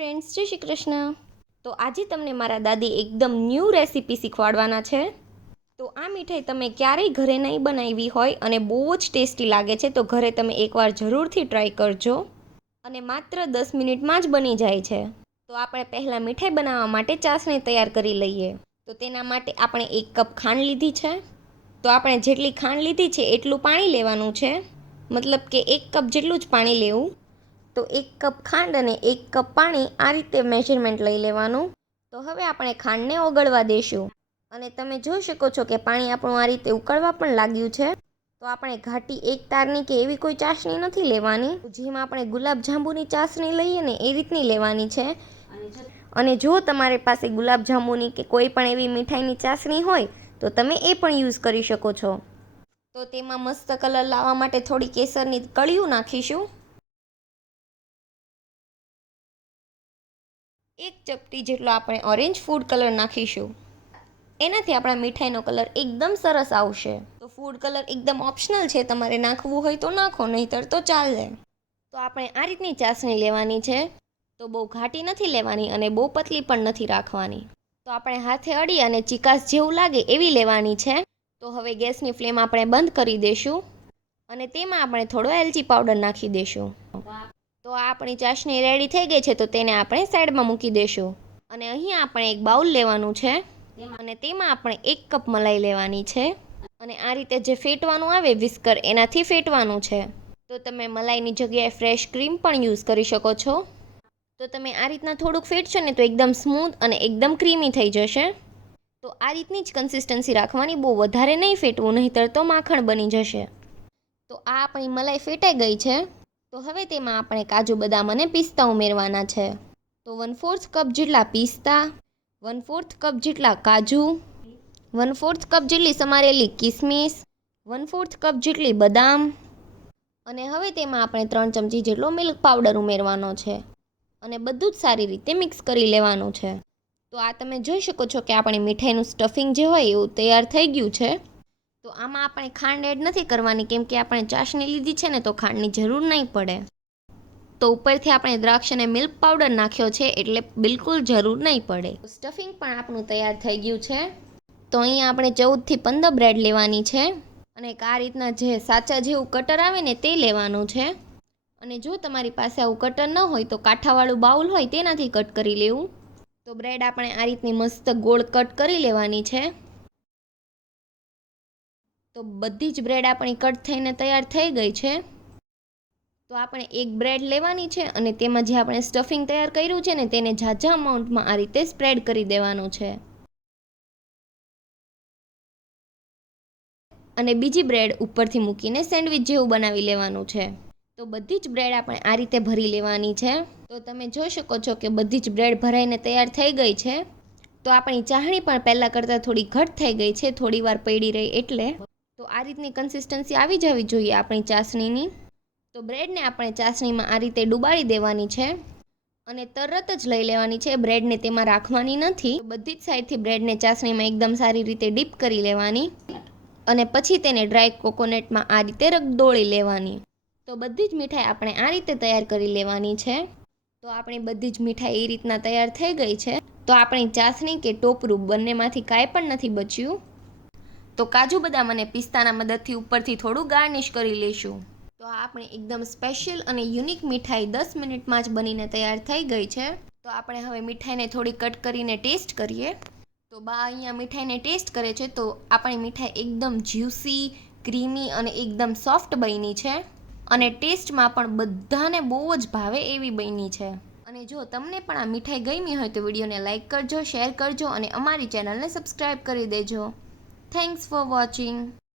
Friends, જય શ્રી કૃષ્ણ. તો આજે તમને મારા દાદી એકદમ ન્યૂ રેસીપી શીખવાડવાના છે. તો આ મીઠાઈ તમે ક્યારેય ઘરે નહીં બનાવી હોય અને બહુ જ ટેસ્ટી લાગે છે, તો ઘરે તમે એકવાર જરૂરથી ટ્રાય કરજો. અને માત્ર 10 મિનિટમાં જ બની જાય છે. તો આપણે પહેલાં મીઠાઈ બનાવવા માટે ચાસણી તૈયાર કરી લઈએ. તો તેના માટે આપણે 1 કપ ખાંડ લીધી છે. તો આપણે જેટલી ખાંડ લીધી છે એટલું પાણી લેવાનું છે, મતલબ કે 1 કપ જેટલું જ પાણી લેવું. તો 1 કપ ખાંડ અને 1 કપ પાણી આ રીતે મેજરમેન્ટ લઈ લેવાનું. તો હવે આપણે ખાંડને ઓગળવા દઈશું. અને તમે જોઈ શકો છો કે પાણી આપણું આ રીતે ઉકળવા પણ લાગ્યું છે. તો આપણે ઘાટી એક તારની કે એવી કોઈ ચાસણી નથી લેવાની, જેમાં આપણે ગુલાબજાંબુની ચાસણી લઈએ ને એ રીતની લેવાની છે. અને જો તમારી પાસે ગુલાબજાંબુની કે કોઈ પણ એવી મીઠાઈની ચાસણી હોય તો તમે એ પણ યુઝ કરી શકો છો. તો તેમાં મસ્ત કલર લાવવા માટે થોડી કેસરની કળીઓ નાખીશું. 1 ચપટી જેટલો આપણે ઓરેન્જ ફૂડ કલર નાખીશું. એનાથી આપણા મીઠાઈનો કલર એકદમ સરસ આવશે. તો ફૂડ કલર એકદમ ઓપ્શનલ છે, તમારે નાખવું હોય તો નાખો, નહીંતર તો ચાલે. તો આપણે આ રીતની ચાસણી લેવાની છે. તો બહુ ઘાટી નથી લેવાની અને બહુ પતલી પણ નથી રાખવાની. તો આપણે હાથે અડી અને ચીકાશ જેવું લાગે એવી લેવાની છે. તો હવે ગેસની ફ્લેમ આપણે બંધ કરી દઈશું અને તેમાં આપણે થોડો એલચી પાવડર નાખી દઈશું. તો આપણી ચાસણી રેડી થઈ ગઈ છે, તો તેને આપણે સાઈડમાં મૂકી દઈશું. અને અહીં આપણે એક બાઉલ લેવાનું છે અને તેમાં આપણે 1 કપ મલાઈ લેવાની છે. અને આ રીતે જે ફેટવાનું આવે વિસ્કર, એનાથી ફેટવાનું છે. તો તમે મલાઈની જગ્યાએ ફ્રેશ ક્રીમ પણ યુઝ કરી શકો છો. તો તમે આ રીતના થોડુંક ફેટશો ને તો એકદમ સ્મૂથ અને એકદમ ક્રીમી થઈ જશે. તો આ રીતની જ કન્સિસ્ટન્સી રાખવાની, બહુ વધારે નહીં ફેટવું, નહીંતર તો માખણ બની જશે. તો આ આપણી મલાઈ ફેટાઈ ગઈ છે. તો હવે તેમાં આપણે કાજુ બદામ અને પિસ્તા ઉમેરવાના છે. તો 1/4 કપ જેટલા પિસ્તા, 1/4 કપ જેટલા કાજુ, 1/4 કપ જેટલી સમારેલી કિસમિસ, 1/4 કપ જેટલી બદામ. અને હવે તેમાં આપણે 3 ચમચી જેટલો મિલ્ક પાવડર ઉમેરવાનો છે. અને બધું જ સારી રીતે મિક્સ કરી લેવાનું છે. તો આ તમે જોઈ શકો છો કે આપણી મીઠાઈનું સ્ટફિંગ જે હોય એવું તૈયાર થઈ ગયું છે. તો આમાં આપણે ખાંડ એડ નથી કરવાની, કેમ કે આપણે ચાસણી લીધી છે ને, તો ખાંડની જરૂર નહીં પડે. તો ઉપરથી આપણે દ્રાક્ષ અને મિલ્ક પાવડર નાખ્યો છે, એટલે બિલકુલ જરૂર નહીં પડે. સ્ટફિંગ પણ આપણું તૈયાર થઈ ગયું છે. તો અહીંયા આપણે 14 થી 15 બ્રેડ લેવાની છે. અને આ રીતના જે સાચા જેવું કટર આવે ને તે લેવાનું છે. અને જો તમારી પાસે આવું કટર ન હોય તો કાંઠાવાળું બાઉલ હોય તેનાથી કટ કરી લેવું. તો બ્રેડ આપણે આ રીતની મસ્ત ગોળ કટ કરી લેવાની છે. તો બધી જ બ્રેડ આપણી કટ થઈને તૈયાર થઈ ગઈ છે. તો આપણે એક બ્રેડ લેવાની છે અને તેમાં જે આપણે સ્ટફિંગ તૈયાર કર્યું છે ને તેને ઝાઝા અમાઉન્ટમાં આ રીતે સ્પ્રેડ કરી દેવાનું છે. અને બીજી બ્રેડ ઉપરથી મૂકીને સેન્ડવિચ જેવું બનાવી લેવાનું છે. તો બધી જ બ્રેડ આપણે આ રીતે ભરી લેવાની છે. તો તમે જોઈ શકો છો કે બધી જ બ્રેડ ભરાઈને તૈયાર થઈ ગઈ છે. તો આપણી ચાસણી પણ પહેલાં કરતાં થોડી ઘટ થઈ ગઈ છે, થોડી વાર પડી રહી એટલે. તો આ રીતની કન્સિસ્ટન્સી આવી જવી જોઈએ આપણી ચાસણીની. તો બ્રેડને આપણે ચાસણીમાં આ રીતે ડુબાડી દેવાની છે અને તરત જ લઈ લેવાની છે, બ્રેડને તેમાં રાખવાની નથી. બધી જ સાઈડથી બ્રેડને ચાસણીમાં એકદમ સારી રીતે ડીપ કરી લેવાની અને પછી તેને ડ્રાય કોકોનટમાં આ રીતે રગદોળી લેવાની. તો બધી જ મીઠાઈ આપણે આ રીતે તૈયાર કરી લેવાની છે. તો આપણી બધી જ મીઠાઈ એ રીતના તૈયાર થઈ ગઈ છે. તો આપણી ચાસણી કે ટોપરું બંનેમાંથી કાંઈ પણ નથી બચ્યું. તો કાજુ બદામ અને પિસ્તાના મદદથી ઉપરથી થોડું ગાર્નિશ કરી લઈશું. તો આ આપણી એકદમ સ્પેશિયલ અને યુનિક મીઠાઈ 10 મિનિટમાં જ બનીને તૈયાર થઈ ગઈ છે. તો આપણે હવે મીઠાઈને થોડી કટ કરીને ટેસ્ટ કરીએ. તો બા અહીંયા મીઠાઈને ટેસ્ટ કરે છે. તો આપણી મીઠાઈ એકદમ જ્યુસી, ક્રીમી અને એકદમ સોફ્ટ બની છે. અને ટેસ્ટમાં પણ બધાને બહુ જ ભાવે એવી બની છે. અને જો તમને પણ આ મીઠાઈ ગમી હોય તો વિડીયોને લાઇક કરજો, શેર કરજો અને અમારી ચેનલને સબસ્ક્રાઈબ કરી દેજો. Thanks for watching.